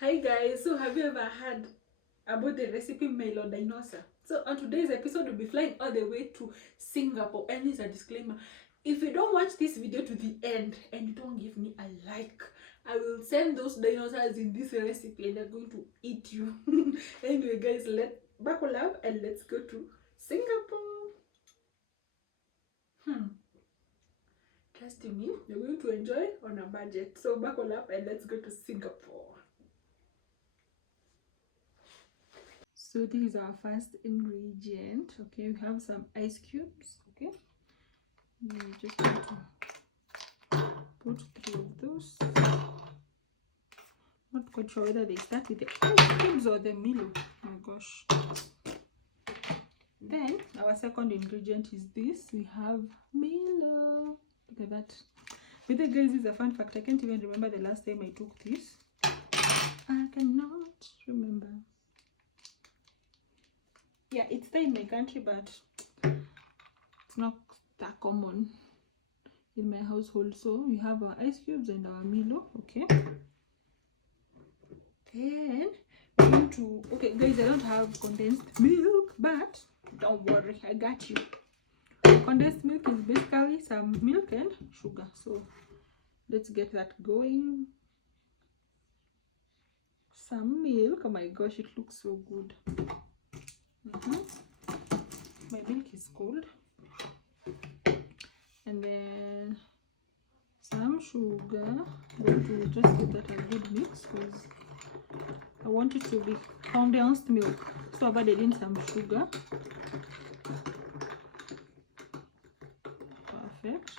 Hi guys, so have you ever heard about the recipe Milo Dinosaur? So on today's episode we'll be flying all the way to Singapore, and it's a disclaimer. If you don't watch this video to the end and you don't give me a like, I will send those dinosaurs in this recipe and they're going to eat you. Anyway guys, let's buckle up and let's go to Singapore. Trust me, you're going to enjoy on a budget. So buckle up and let's go to Singapore. So this is our first ingredient. Okay, we have some ice cubes. Okay, we just going to put 3 of those. Not quite sure whether they start with the ice cubes or the Milo. Oh my gosh. Then our second ingredient is this. We have Milo. Look at that. With the guys, this is a fun fact. I can't even remember the last time I took this. I cannot remember. Yeah, it's there in my country, but it's not that common in my household. So we have our ice cubes and our Milo. Okay, then we're going to, okay guys, I don't have condensed milk, but don't worry, I got you. Condensed milk is basically some milk and sugar, so let's get that going. Some milk. Oh my gosh, it looks so good. My milk is cold. And then some sugar. I'm going to just give that a good mix because I want it to be condensed milk. So I've added in some sugar. Perfect.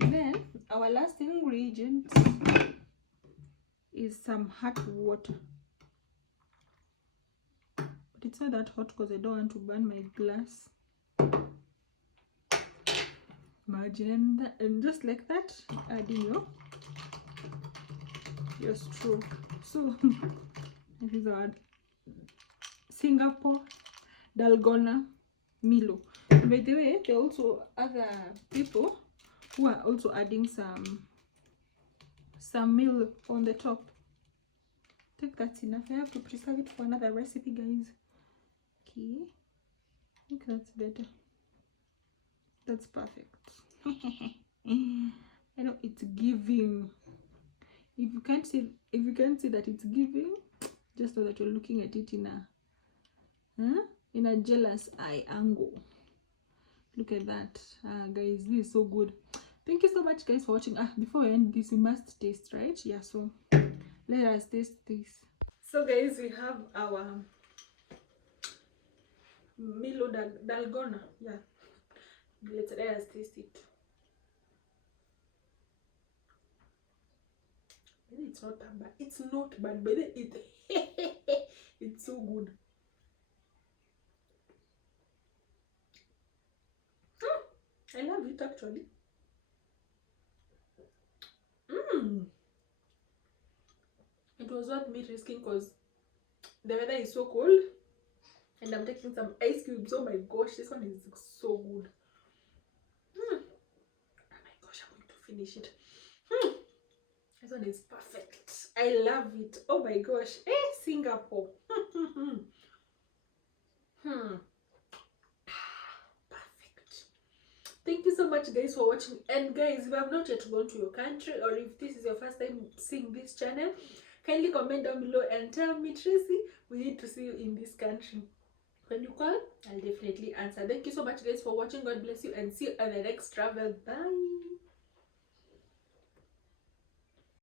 Then our last ingredient is some hot water. But it's not that hot because I don't want to burn my glass. Imagine that, and just like that, adding your straw. So this is our Singapore Dalgona Milo. By the way, there are also other people who are also adding some Milo on the top. I think that's enough. I have to preserve it for another recipe, guys. Okay, I think that's better. That's perfect. I know it's giving. If you can't see that it's giving, just know that you're looking at it in a jealous eye angle. Look at that. Guys, this is so good. Thank you so much guys for watching. Before we end this, we must taste, right? Yeah, so let us taste this. So guys, we have our Milo Dalgona. Yeah, let us taste it. It's not bad. It's not bad, but it's so good. I love it actually. It was worth me risking because the weather is so cold and I'm taking some ice cubes. Oh my gosh, this one is so good. Oh my gosh, I'm going to finish it. This one is perfect. I love it. Oh my gosh. Singapore. Perfect. Thank you so much guys for watching. And guys, if you have not yet gone to your country, or if this is your first time seeing this channel, kindly comment down below and tell me, Tracy, we need to see you in this country. When you call, I'll definitely answer. Thank you so much guys for watching. God bless you and see you at the next travel. Bye.